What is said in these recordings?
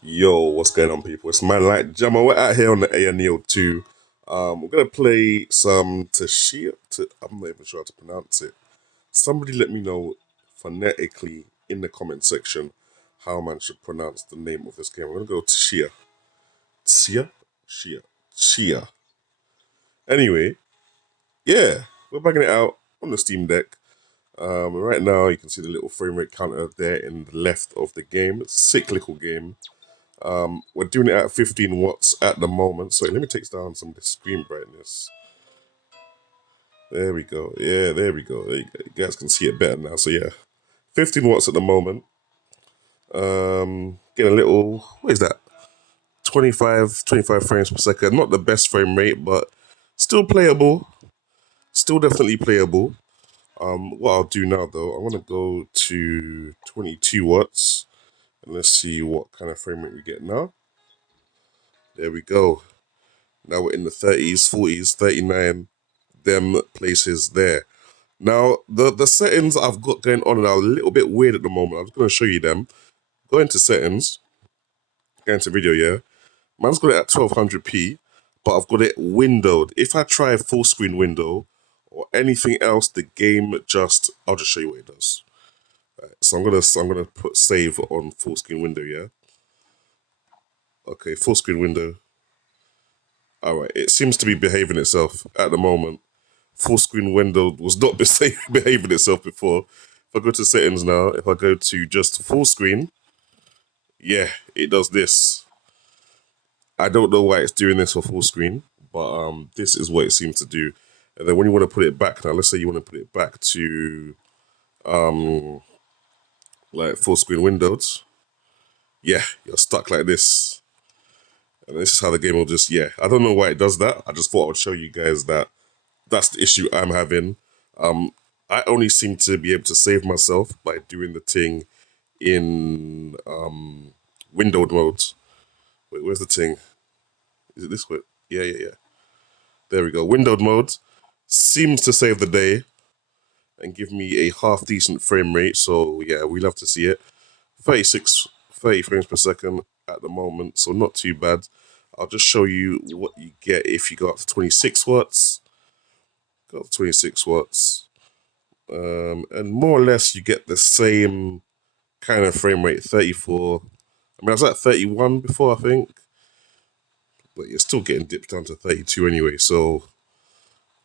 Yo, what's going on, people? It's man like Jamo. We're out here on the Ayaneo 2. We're gonna play some Tashia. I'm not even sure how to pronounce it. Somebody let me know phonetically in the comment section how man should pronounce the name of this game. I'm gonna go Tashia. Tsia? Shia. Chia. Anyway, yeah, we're backing it out on the Steam Deck. Right now, you can see the little frame rate counter there in the left of the game. It's a cyclical game. We're doing it at 15 watts at the moment. So let me take down some of the screen brightness. There we go. Yeah, there we go. There you go. You guys can see it better now. So yeah, 15 watts at the moment. Getting a little, what is that? 25 frames per second. Not the best frame rate, but still playable. Still definitely playable. What I'll do now though, I want to go to 22 watts. And let's see what kind of frame rate we get now. There we go. Now we're in the 30s, 40s, 39, them places there. Now, the settings I've got going on are a little bit weird at the moment. I'm just going to show you them. Go into settings, go into video, yeah. Man's got it at 1200p, but I've got it windowed. If I try full screen window or anything else, the game just, I'll just show you what it does. Right, so I'm gonna put save on full screen window, yeah. Okay, full screen window. All right, it seems to be behaving itself at the moment. Full screen window was not behaving itself before. If I go to settings now, if I go to just full screen, yeah, it does this. I don't know why it's doing this for full screen, but this is what it seems to do. And then when you want to put it back now, let's say you want to put it back to like full screen windows, yeah, you're stuck like this. And this is how the game will just, yeah. I don't know why it does that. I just thought I would show you guys that that's the issue I'm having. I only seem to be able to save myself by doing the thing in windowed mode. Wait, where's the thing? Is it this way? Yeah. There we go. Windowed mode seems to save the day and give me a half decent frame rate. So yeah, we love to see it. 30 frames per second at the moment, so not too bad. I'll just show you what you get if you go up to 26 watts. Go up to 26 watts. And more or less you get the same kind of frame rate, 34. I mean, I was at 31 before, I think, but you're still getting dipped down to 32 anyway. So,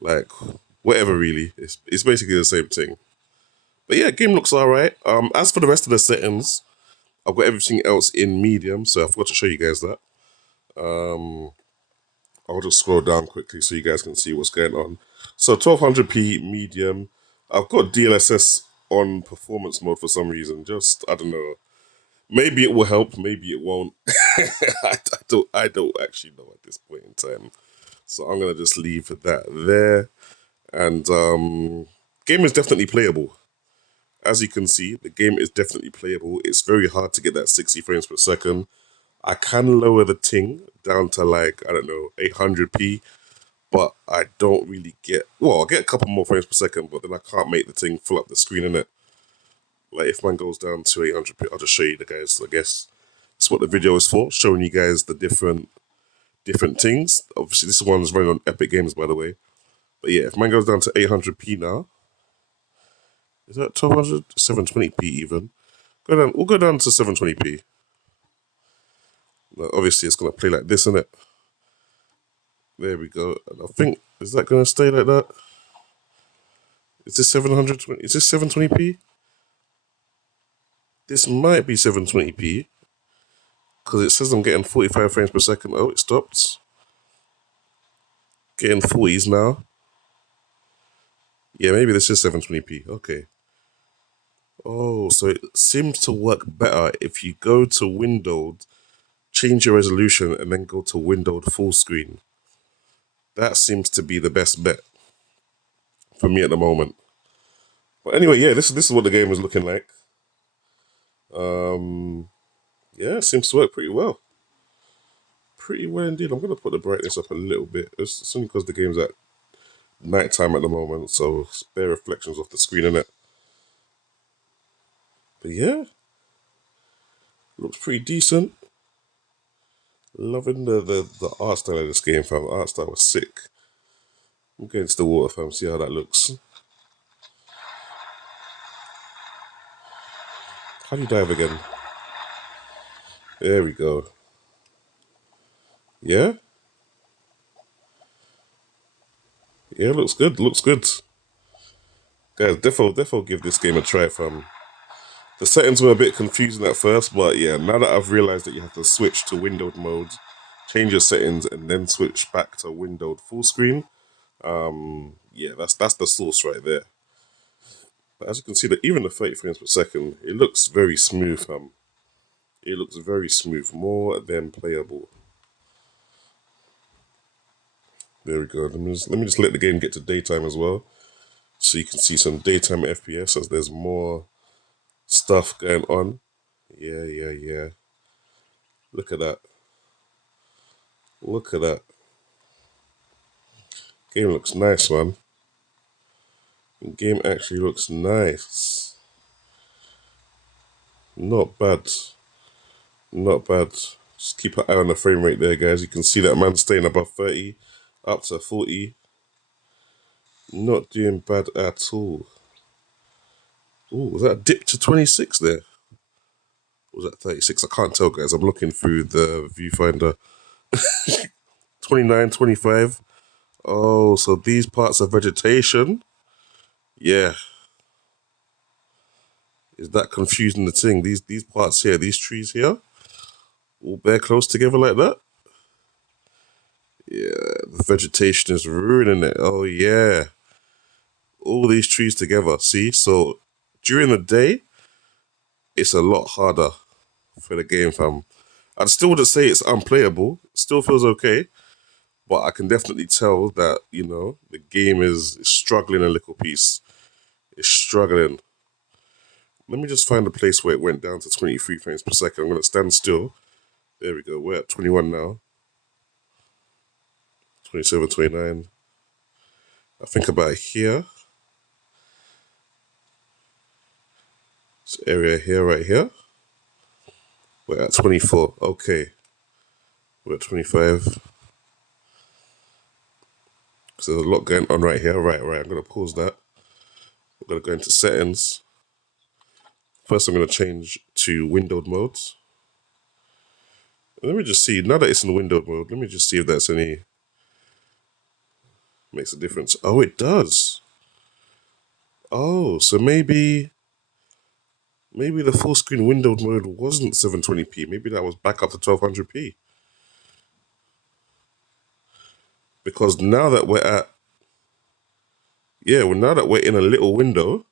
like, whatever, really. It's basically the same thing. But yeah, game looks alright. As for the rest of the settings, I've got everything else in medium, so I forgot to show you guys that. I'll just scroll down quickly so you guys can see what's going on. So 1200p medium. I've got DLSS on performance mode for some reason. Just, I don't know. Maybe it will help, maybe it won't. I don't actually know at this point in time. So I'm gonna just leave that there. And game is definitely playable. As you can see, the game is definitely playable. It's very hard to get that 60 frames per second. I can lower the ting down to like, I don't know, 800p, but I don't really get, well, I'll get a couple more frames per second, but then I can't make the thing fill up the screen in it. Like if mine goes down to 800p, I'll just show you the guys, I guess. That's what the video is for, showing you guys the different things. Obviously, this one's running on Epic Games, by the way. But yeah, if mine goes down to 800p now, is that 1200? 720p even. We'll go down to 720p. Now, obviously, it's going to play like this, isn't it? There we go. And I think, is that going to stay like that? Is this 720? Is this 720p? This might be 720p. Because it says I'm getting 45 frames per second. Oh, it stopped. Getting 40s now. Yeah, maybe this is 720p. Okay. Oh, so it seems to work better if you go to windowed, change your resolution, and then go to windowed full screen. That seems to be the best bet for me at the moment. But anyway, yeah, this is what the game is looking like. Yeah, it seems to work pretty well. Pretty well indeed. I'm gonna put the brightness up a little bit. It's only because the game's at nighttime at the moment, so spare reflections off the screen in it. But yeah, looks pretty decent. Loving the art style of this game, fam. The art style was sick. I'm going to the water, fam. See how that looks. How do you dive again? There we go. Yeah? Yeah, looks good. Looks good. Guys, defo give this game a try, fam. The settings were a bit confusing at first, but yeah, now that I've realized that you have to switch to windowed mode, change your settings, and then switch back to windowed full screen, yeah, that's the source right there. But as you can see, that even the 30 frames per second, it looks very smooth. It looks very smooth, more than playable. There we go. Let me just let the game get to daytime as well, so you can see some daytime FPS as there's more stuff going on. Yeah, yeah, yeah. Look at that. Look at that. Game looks nice, man. Game actually looks nice. Not bad. Not bad. Just keep an eye on the frame rate there, guys. You can see that man staying above 30, up to 40. Not doing bad at all. Oh, was that dip to 26 there? Or was that 36? I can't tell, guys. I'm looking through the viewfinder. 29, 25. Oh, so these parts are vegetation? Yeah. Is that confusing the thing? These parts here, these trees here, all bare close together like that? Yeah, the vegetation is ruining it. Oh, yeah. All these trees together. See? So during the day, it's a lot harder for the game, fam. I still wouldn't say it's unplayable. It still feels okay. But I can definitely tell that, the game is struggling a little piece. It's struggling. Let me just find a place where it went down to 23 frames per second. I'm going to stand still. There we go. We're at 21 now. 27, 29. I think about here. This area here, right here. We're at 24. Okay. We're at 25. So there's a lot going on right here. Right. I'm going to pause that. We're going to go into settings. First, I'm going to change to windowed modes. Let me just see. Now that it's in windowed mode, let me just see if that's makes a difference. Oh, it does. Oh, so maybe the full screen windowed mode wasn't 720p. Maybe that was back up to 1200p. Because now that we're at, yeah, well, now that we're in a little window,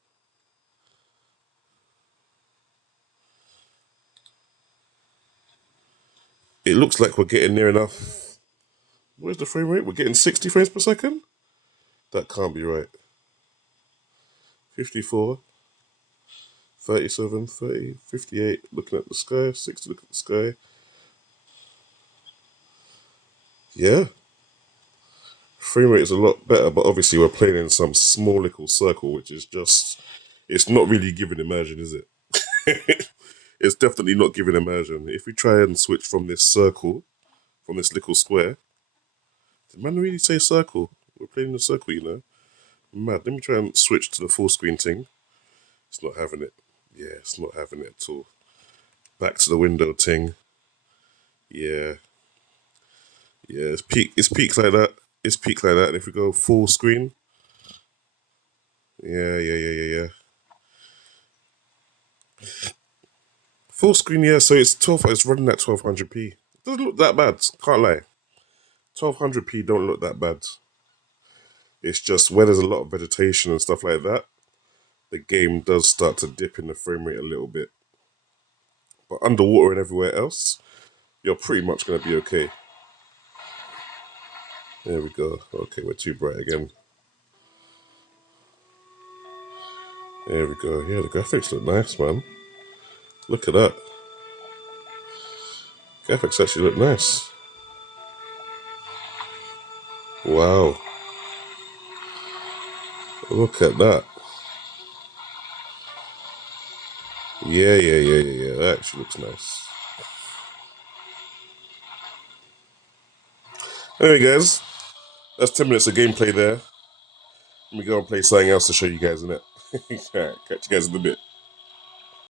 it looks like we're getting near enough. Where's the frame rate? We're getting 60 frames per second? That can't be right. 54, 37, 30, 58, looking at the sky, 60, looking at the sky. Yeah, frame rate is a lot better, but obviously we're playing in some small little circle, which is just, it's not really giving immersion, is it? It's definitely not giving immersion. If we try and switch from this circle, from this little square, did man really say circle? We're playing in a circle, Mad. Let me try and switch to the full screen thing. It's not having it. Yeah, it's not having it at all. Back to the window thing. Yeah. Yeah, it's peak. It's peak like that. It's peak like that. And if we go full screen, yeah. Full screen, yeah. So it's 12. It's running at 1200p. Doesn't look that bad. Can't lie. 1200p don't look that bad. It's just where there's a lot of vegetation and stuff like that, the game does start to dip in the frame rate a little bit. But underwater and everywhere else, you're pretty much going to be okay. There we go. Okay, we're too bright again. There we go. Yeah, the graphics look nice, man. Look at that. Graphics actually look nice. Wow. Look at that. Yeah. That actually looks nice. Anyway, guys, that's 10 minutes of gameplay there. Let me go and play something else to show you guys in it. Alright, catch you guys in a bit.